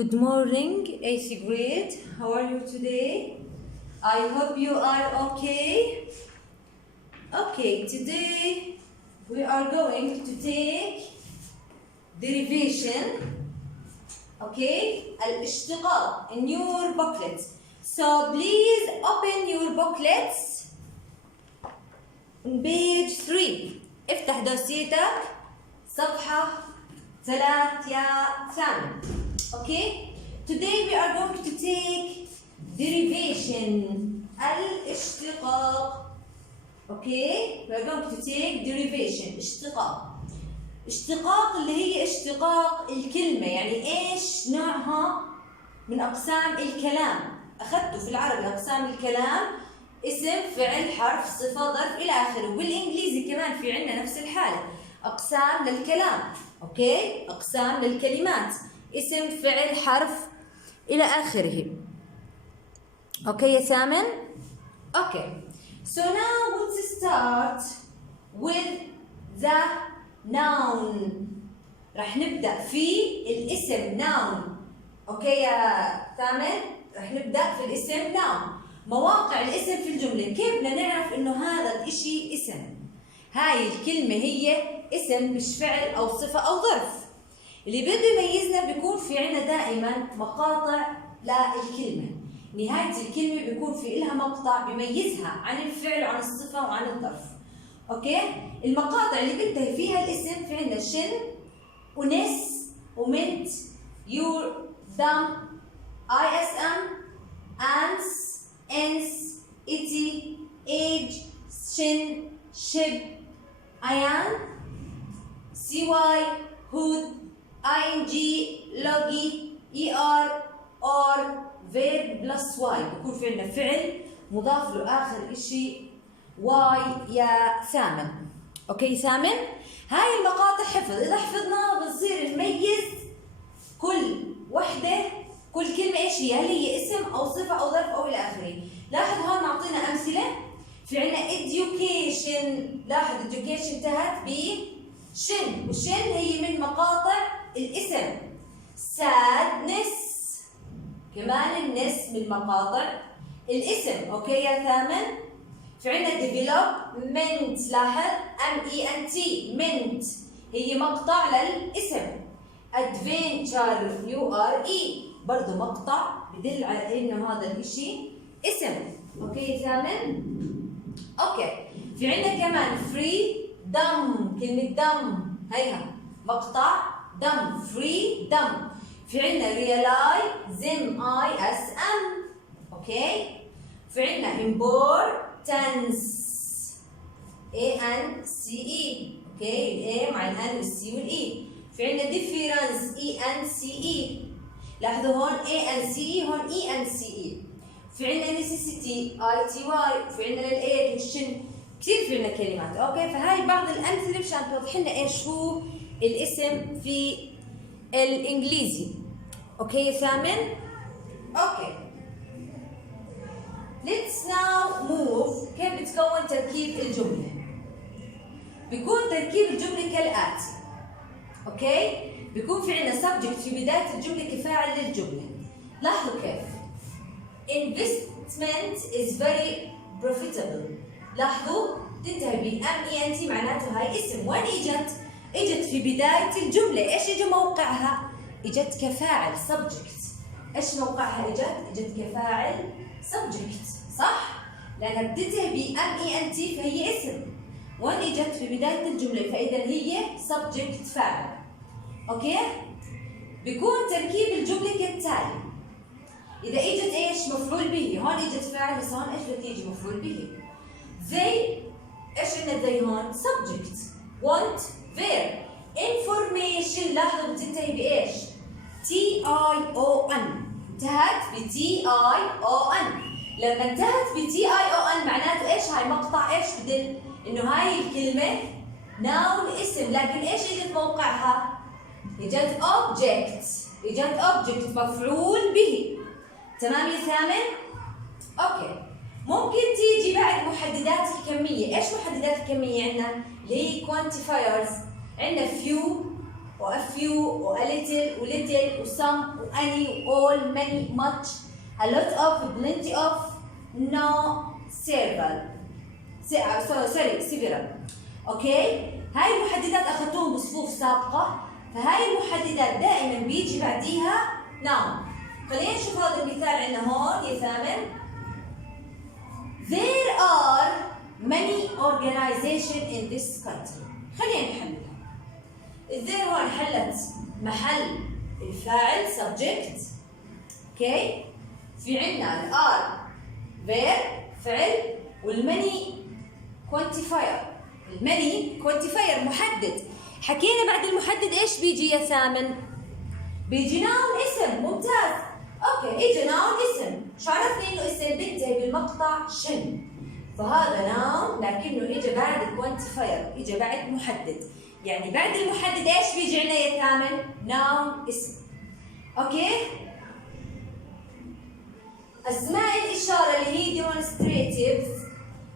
Good morning, 8th grade. How are you today? I hope you are okay. Okay, today we are going to take derivation. Okay, الاشتقاق in your booklet. So please open your booklets on page 3. افتح دوسيتك صفحة 3 يا ثامن. Okay, today we are going to take derivation الاشتقاق. Okay, we are going to take derivation اشتقاق اللي هي اشتقاق الكلمة، يعني ايش نوعها من أقسام الكلام. أخذته في العربي أقسام الكلام: اسم، فعل، حرف، صفة، ظرف إلى آخره. وبالإنجليزي كمان في عندنا نفس الحالة، أقسام للكلام. أوكي، أقسام للكلمات: اسم، فعل، حرف إلى آخره. أوكي يا ثامن؟ أوكي. So now let's start with the noun. رح نبدأ في الاسم noun. أوكي يا ثامن؟ رح نبدأ في الاسم noun. مواقع الاسم في الجملة. كيف بدنا نعرف إنه هذا الإشي اسم؟ هاي الكلمة هي اسم مش فعل أو صفة أو ظرف. اللي بده يميزنا بيكون في عنا دائما مقاطع للكلمة. نهاية الكلمة بيكون في إلها مقطع بيميزها عن الفعل وعن الصفة وعن الظرف. أوكي؟ المقاطع اللي بينتهي فيها الاسم في عنا شن ونس ومنت يور دم ISM أنس إنس إتي إيج شن شب أيان CY هود ING لوجي ER or verb plus Y. بيكون في عندنا فعل مضاف له آخر إشي Y يا ثامن. أوكي ثامن؟ هاي المقاطع حفظ. إذا حفظناها بنصير نميز كل وحدة، كل كلمة إيش هي، هل هي اسم أو صفة أو ظرف أو إلى آخره. لاحظ هون معطينا أمثلة. في عندنا education. لاحظ education انتهت بشن، وشن هي من مقاطع الاسم. sadness كمان النس من مقاطع الاسم. اوكي يا ثامن؟ في عندنا development. لاحظ MENT ment هي مقطع للاسم. adventure URE برضه مقطع بدل على انه هذا الاشي اسم. اوكي يا ثامن؟ اوكي. في عندنا كمان freedom. كلمة دم هيها مقطع دم freedom. في عندنا realize ISM. اوكي. في عندنا importance ANCE. اوكي، الاي مع الان والسي والاي. في عندنا difference ENCE. لاحظوا هون ANCE هون ENCE. في عندنا necessity ITY. في عندنا الايد والشن. كثير في عندنا كلمات. اوكي، فهاي بعض الامثله مشان توضح لنا ايش هو الاسم في الانجليزي. اوكي يا ثامن؟ اوكي. Let's now move. كيف بتكون تركيب الجملة؟ بيكون تركيب الجملة كالآتي. اوكي؟ بيكون في عندنا subject في بداية الجملة كفاعل للجملة. لاحظوا كيف. Investment is very profitable. لاحظوا تنتهي ب MENT معناته هاي اسم. وين اجت؟ اجت في بداية الجملة. ايش اجى موقعها؟ اجت كفاعل subject. ايش موقعها اجت كفاعل subject، صح؟ لأنها بتنتهي ب MENT فهي اسم. وين اجت؟ في بداية الجملة، فإذا هي subject فاعل. اوكي؟ بيكون تركيب الجملة كالتالي. إذا اجت ايش؟ مفعول به. هون اجت فاعل بس هون ايش بدها تيجي؟ مفعول به. They ايش عندنا they هون؟ subject. want verb. information. لاحظوا بتنتهي بايش؟ TION. انتهت ب TION. لما انتهت ب TION معناته ايش؟ هاي مقطع ايش بدل؟ انه هاي الكلمة noun اسم، لكن ايش اجت موقعها؟ اجت object. اجت object مفعول به. تمام يا ثامن؟ اوكي. ممكن تيجي بعد محددات الكمية. ايش محددات الكمية عندنا؟ اللي هي quantifiers. عندنا few و a few و a little و little و some و any و all many much a lot of plenty of no several several. اوكي، هاي المحددات اخذتوهم بصفوف سابقه، فهاي المحددات دائما بيجي بعديها noun. خلينا نشوف هذا المثال عندنا هون يا ثامن. There are many organizations in this country. خلينا نحللها. there هون حلت محل الفاعل subject. اوكي، في عندنا الار verb فعل، والماني quantifier. الماني quantifier محدد. حكينا بعد المحدد ايش بيجي يا ثامن؟ بيجي noun اسم. ممتاز. اوكي، اجى noun اسم. شو عرفنا انه اسم؟ بينتهي بالمقطع شن، فهذا noun لكنه اجى بعد quantifier، اجى بعد محدد. يعني بعد المحدد ايش بيجي عنا يا ثامن؟ noun اسم. اوكي، اسماء الاشاره اللي هي demonstratives.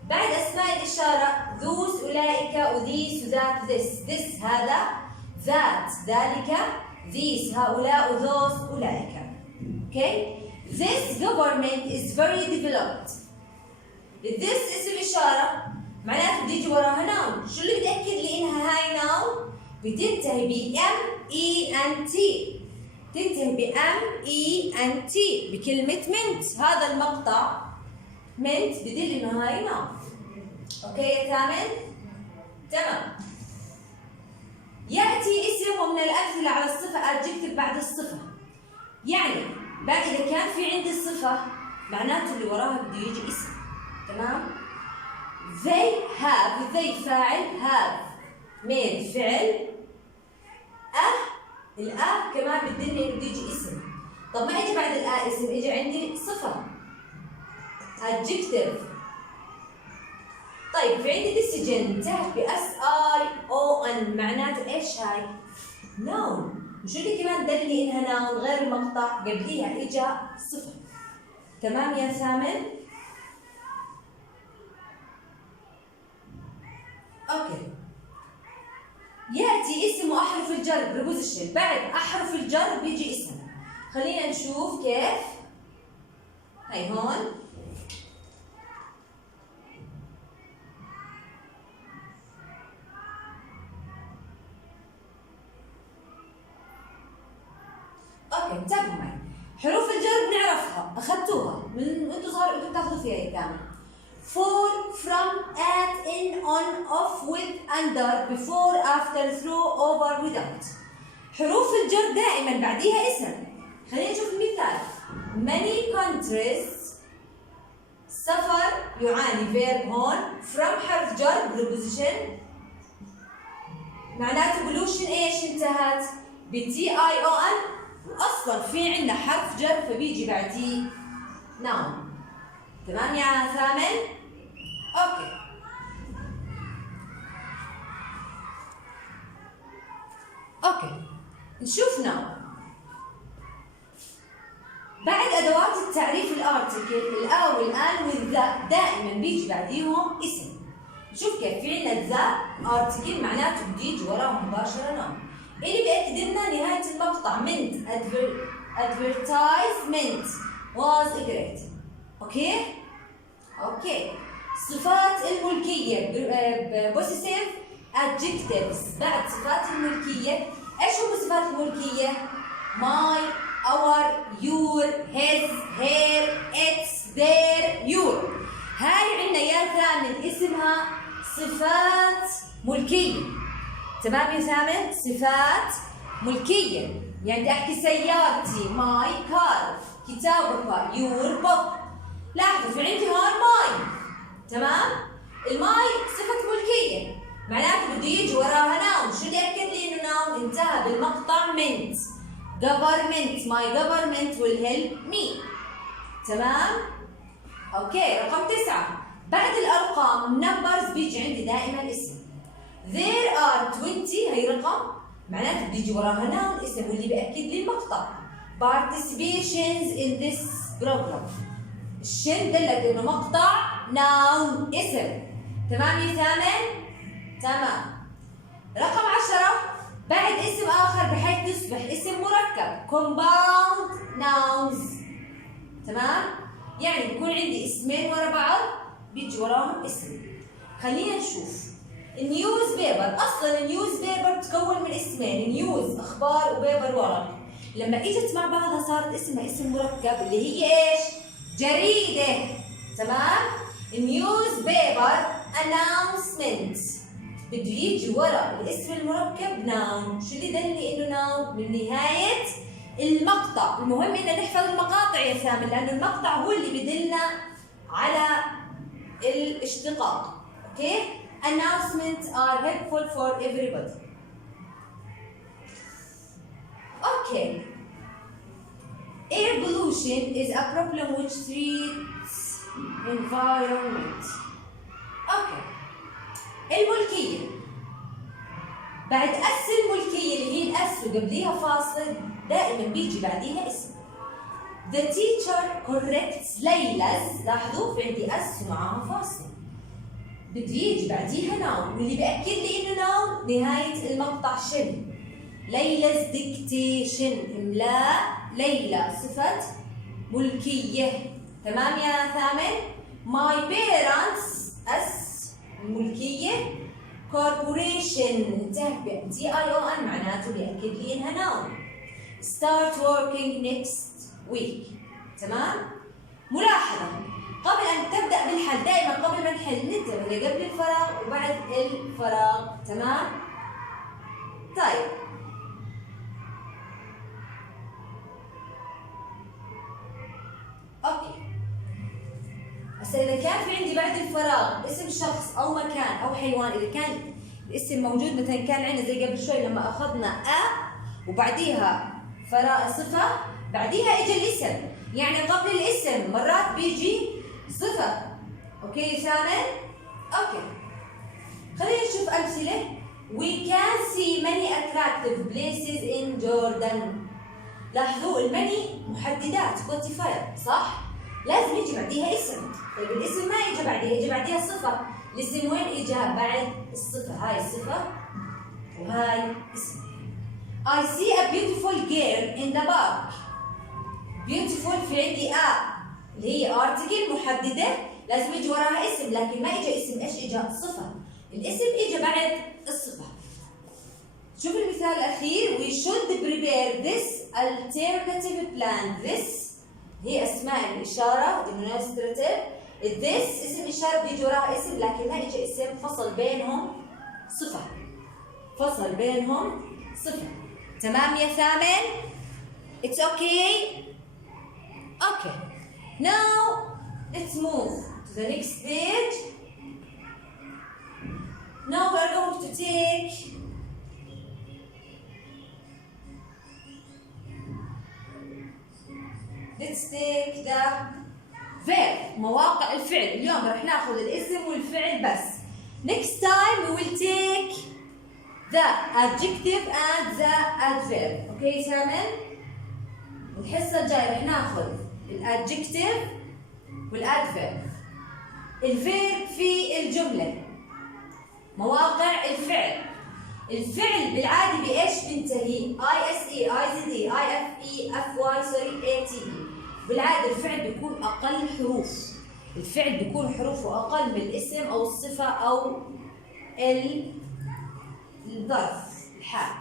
بعد اسماء الاشاره those اولئك و these و that و this هذا، that ذلك، these هؤلاء و those اولئك. اوكي، this government is very developed. this اسم اشاره معناته بيجي وراها noun. شو اللي بتاكد لي انها هاي noun؟ بتنتهي ب ment. تنتهي ب ment بكلمه mint. هذا المقطع mint بدل انه هاي noun. اوكي يا ثامن؟ تمام. ياتي اسم ومن الامثله على الصفه adjective بعد الصفه. يعني بعد اذا كان في عندي الصفه معناته اللي وراها بده يجي اسم. تمام؟ they have they فاعل، have made فعل، كمان بدلني انه بده يجي اسم. طب ما اجى بعد اسم، اجى عندي صفه adjective. طيب في عندي decision انتهت ب SION معناته ايش هاي؟ noun. وشو اللي كمان دلني انها noun غير المقطع قبليها اجى صفه. تمام يا ثامن؟ اوكي، ياتي اسم واحرف الجر preposition. بعد احرف الجر بيجي اسم. خلينا نشوف كيف. هاي هون اوكي، انتبهوا معي. حروف الجر بنعرفها، اخذتوها من وانتم صغار، انتم بتاخذوا فيها يا كامل. for from at in on off with under before after through over without. حروف الجر دائما بعديها اسم. خلينا نشوف المثال. many countries سفر يعاني verb هون. from حرف جر preposition معناته pollution ايش انتهت؟ ب TION. اصلا في عندنا حرف جر فبيجي بعديه noun. تمام يا ثامن؟ اوكي، اوكي نشوف noun. بعد ادوات التعريف الارتكل الا والان والذا دائما بيجي بعديهم اسم. نشوف كيف. في عندنا ذا ارتكل معناته بيجي وراه مباشره noun. اللي بيأكد لنا نهاية المقطع mint advertisement was great. اوكي؟ اوكي. صفات الملكية possessive adjectives. بعد صفات الملكية ايش هم صفات الملكية؟ my, our, your, his, her, its, their, your. هاي عندنا يا ثامن اسمها صفات ملكية. تمام يا ثامن؟ صفات ملكية. يعني بدي احكي سيارتي ماي كار، كتابك يور بوك. لاحظوا في عندي هون ماي. تمام؟ الماي صفة ملكية معناته بده يجي وراها ناون. شو اللي اكد لي انه ناون؟ انتهى بالمقطع mint. government my government will help me. تمام؟ اوكي، رقم 9. بعد الارقام numbers بيجي عندي دائما اسم. there are 20 هي رقم معناته بيجي وراها noun اسم واللي بأكد لي المقطع. participations in this program. الشن دلت انه مقطع noun اسم. تمام يا ثامن؟ تمام. رقم 10 بعد اسم آخر بحيث تصبح اسم مركب compound nouns. تمام؟ يعني بيكون عندي اسمين ورا بعض بيجي وراهم اسم. خلينا نشوف النيوز بيبر. اصلا النيوز بيبر تكون من اسمين، نيوز اخبار وبيبر ورق. لما اجت مع بعضها صارت اسمها اسم مركب اللي هي ايش؟ جريده. تمام؟ النيوز بيبر announcement بده يجي ورا الاسم المركب ناون. شو اللي دلني انه ناون؟ من نهايه المقطع. المهم ان نحفظ المقاطع يا ثامن، لانه المقطع هو اللي بدلنا على الاشتقاق. اوكي؟ Announcements are helpful for everybody. Okay. Air pollution is a problem which threats environment. Okay. الملكية. بعد أس الملكية اللي هي الأس وقبليها فاصل دائما بيجي بعديها اسم. The teacher corrects ليلى's. لاحظوا في عندي أس ومعاها فاصل. بده يجي بعديها ناون، واللي بأكد لي إنه ناون نهاية المقطع شن. ليلى's dictation إملاء ليلى صفة ملكية. تمام يا ثامن؟ My parents أس الملكية. corporation انتهت ب DION معناته بيأكد لي إنها ناون. start working next week. تمام؟ ملاحظة قبل أن تبدأ بالحل دائما قبل ما نحل ننتبه لقبل الفراغ وبعد الفراغ. تمام؟ طيب اوكي. هسه إذا كان في عندي بعد الفراغ اسم شخص أو مكان أو حيوان، إذا كان الاسم موجود مثلا كان عندنا زي قبل شوي لما أخذنا وبعديها فراغ صفة بعديها إجا الاسم، يعني قبل الاسم مرات بيجي صفة. اوكي ثامن؟ اوكي. خلينا نشوف أمثلة. We can see many attractive places in Jordan. لاحظوا المني محددات quantifier صح؟ لازم يجي بعديها اسم. طيب الاسم ما يجي بعديها، يجي بعديها صفة. الاسم وين اجى؟ بعد الصفة. هاي الصفة وهاي اسم. I see a beautiful girl in the park. beautiful في عندي اللي هي article محددة لازم يجي وراها اسم، لكن ما اجى اسم. ايش اجى؟ صفة. الاسم اجى بعد الصفة. شوف المثال الأخير. We should prepare this alternative plan. This هي أسماء الإشارة demonstrative. This اسم إشارة بيجي وراها اسم، لكن ما اجى اسم. فصل بينهم صفة. فصل بينهم صفة. تمام يا ثامن؟ It's okay? Okay. Now let's move to the next page. Now we are going to take the verb. مواقع الفعل. اليوم رح ناخذ الاسم والفعل بس. Next time we will take the adjective and the adverb. Okay ثامن؟ الحصة الجاية رح ناخذ الادجكتيف والادفيرب. الفيرب في الجملة. مواقع الفعل. الفعل بالعادي بايش بينتهي؟ ISE IZD IFE FY ATE. بالعاده الفعل بيكون اقل حروف. الفعل بيكون حروفه اقل من الاسم او الصفه او الظرف الحال.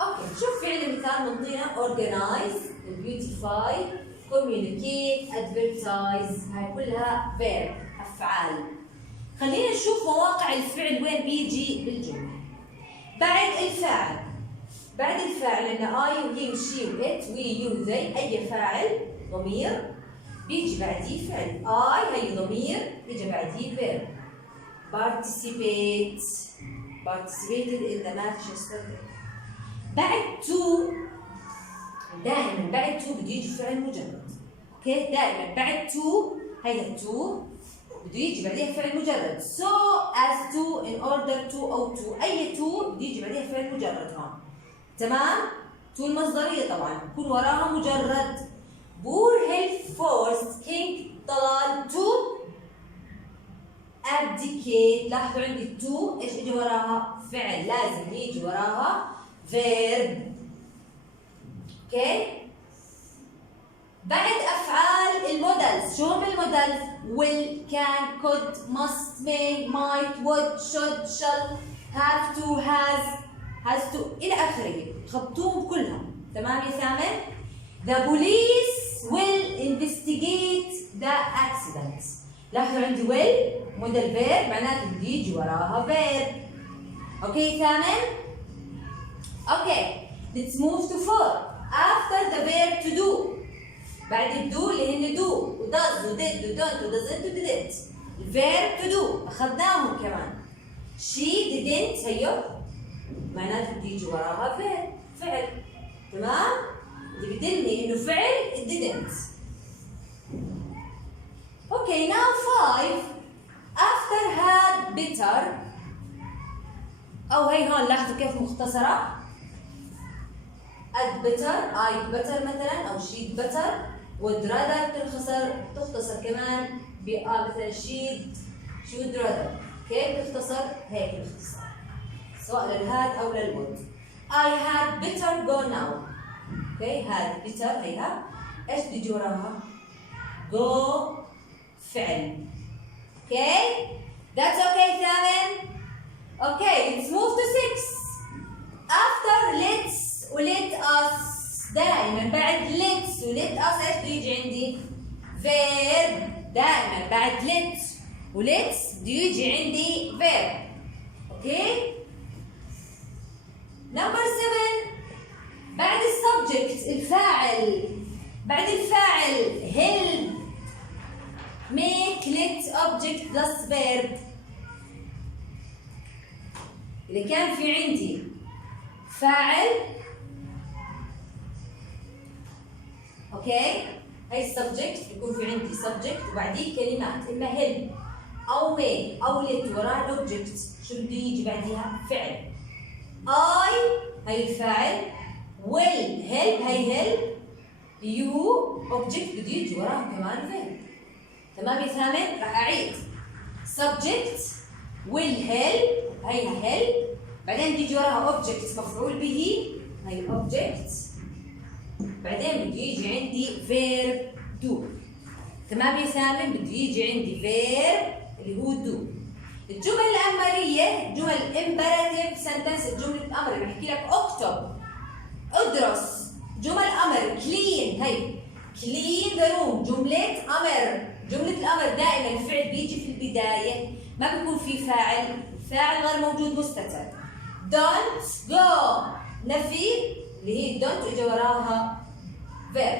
اوكي شوف فعل مثال منطينا organize beautify communicate advertise. هاي كلها verb افعال. خلينا نشوف مواقع الفعل وين بيجي بالجمله. بعد الفاعل. بعد الفاعل عندنا I وهي وشي وإت وي يو ذي. أي فاعل ضمير بيجي بعديه فعل. I هي ضمير بيجي بعديه verb. participate participated in the match yesterday. بعد to دائما بعد to بده يجي فعل مجرد. اوكي دائما بعد to هيدا to بده يجي بعديها فعل مجرد. so as to in order to أو to. أي to بده يجي بعديها فعل مجرد هون. تمام؟ to المصدرية طبعا بكون وراها مجرد. poor health forced king طلال to abdicate. لاحظوا عندي to ايش اجى وراها؟ فعل. لازم يجي وراها verb. اوكي؟ بعد افعال المودلز، شو هم المودلز؟ will, can, could, must, may, might, would, should, shall, have to, has to الى اخره، خبطوهم كلهم. تمام يا ثامن؟ The police will investigate the accident. لاحظوا عندي will موديل فيرب معناته بده يجي وراها فيرب. اوكي ثامن؟ اوكي let's move to 4. after the verb to do، بعد الدو اللي هن do و does و did و don't و doesn't و didn't. الفيرب to do اخذناهم كمان. she didn't هيو معناته بده يجي وراها فعل، فعل. تمام؟ اللي بدلني انه فعل it didn't. اوكي now 5. after had better، او هي هون لاحظوا كيف مختصرة. had better، I'd better مثلا، او she'd better. would rather تختصر كمان مثلا she would rather. كيف تختصر؟ هيك باختصار، سواء للهاد او للwould. I had better go now. اوكي had better هيها ايش بيجي وراها؟ go فعل. اوكي؟ that's okay ثامن؟ اوكي let's move to 6. after let's و let us، دائما بعد let's و let us ايش بده يجي عندي؟ verb. دائما بعد let's و let's بده يجي عندي verb. اوكي؟ number 7. بعد السبجكت الفاعل، بعد الفاعل help make let object plus verb. إذا كان في عندي فاعل، اوكي، هي السبجكت يكون في عندي سبجكت وبعديه كلمات اما help او make او let وراها الاوبجكت، شو بده يجي بعديها؟ فعل. I هي الفاعل، will help هي help، you object بده يجي وراها كمان verb. تمام يا ثامن؟ راح اعيد. subject will help هي help، بعدين بيجي وراها object مفعول به هي object، بعدين بده يجي عندي verb do. تمام يا ثامن؟ بده يجي عندي verb اللي هو do. الجمل الأمرية جمل imperative sentence، الجملة أمر بحكي لك اكتب، ادرس. جمل أمر clean هي clean the room، جملة أمر. جملة الأمر دائما الفعل بيجي في البداية، ما بيكون في فاعل، الفاعل غير موجود مستتر. don't go نفي اللي هي don't اجى وراها verb.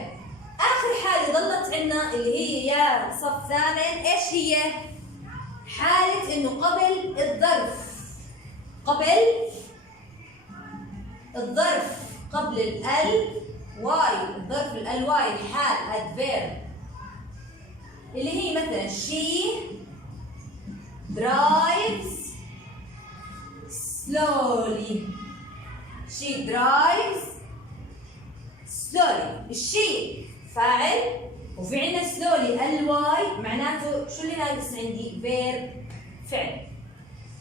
آخر حالة ظلت عندنا اللي هي يا صف ثامن، ايش هي؟ حالة انه قبل الظرف، قبل الظرف، قبل ال واي، الظرف ال واي الحال adverb، اللي هي مثلا she drives slowly. she drives slowly. الشي فاعل وفي عندنا slowly الواي معناته شو اللي ناقص عندي؟ verb فعل.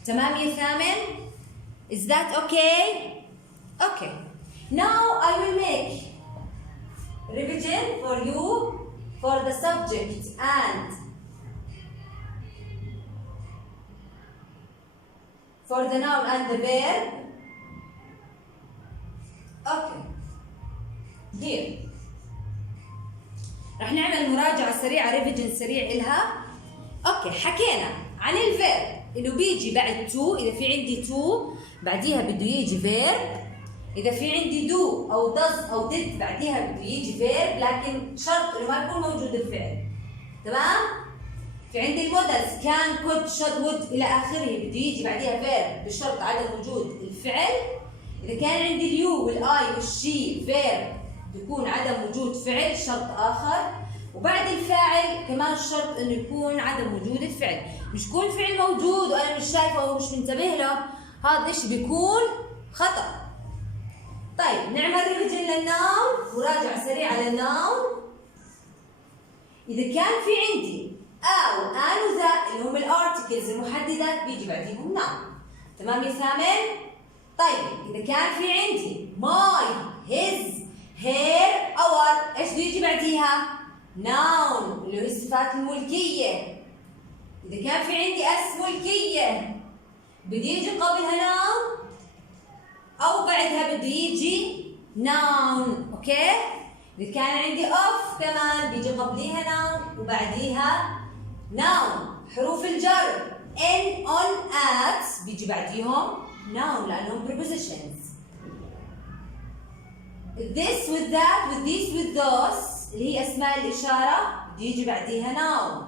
تمام يا ثامن؟ is that okay? okay. now I will make revision for you for the subject and for the noun and the verb. okay. here رح نعمل مراجعة سريعة، ريفيجن سريع إلها. اوكي حكينا عن الفيرب انه بيجي بعد تو، اذا في عندي تو بعديها بده يجي فيرب، اذا في عندي دو او دز او ديد بعديها بده يجي فيرب، لكن شرط انه ما يكون موجود الفعل. تمام؟ في عندي المودلز كان كود شود وود الى اخره بده يجي بعديها فيرب بشرط عدم وجود الفعل. اذا كان عندي اليو والاي والشي فيرب يكون عدم وجود فعل شرط اخر، وبعد الفاعل كمان شرط انه يكون عدم وجود الفعل. مش يكون الفعل موجود وانا مش شايفه ومش منتبه له، هذا الشيء بيكون خطأ. طيب نعمل ريفيجن للناون، مراجعة سريعة للناون. إذا كان في عندي أو أن وذا اللي هم الارتكلز المحددات بيجي بعديهم ناون. تمام يا ثامن؟ طيب إذا كان في عندي my his her our إيش بده يجي بعديها؟ noun اللي هو الصفات الملكية. إذا كان في عندي اس ملكية بده يجي قبلها noun أو بعدها بده يجي noun. أوكي؟ إذا كان عندي of كمان بيجي قبليها noun وبعديها noun. حروف الجر in on at بيجي بعديهم noun لأنهم prepositions. this with that with these with those اللي هي أسماء الإشارة بده يجي بعديها noun.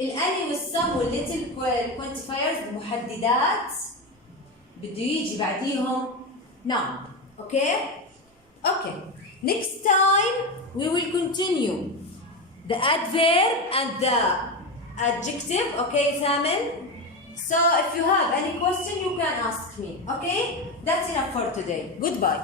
الأني والسم والليتل quantifiers المحددات بده يجي بعديهم noun. Okay? Okay. Next time we will continue the adverb and the adjective. Okay, Thamen? So if you have any question you can ask me. Okay? That's enough for today. Goodbye.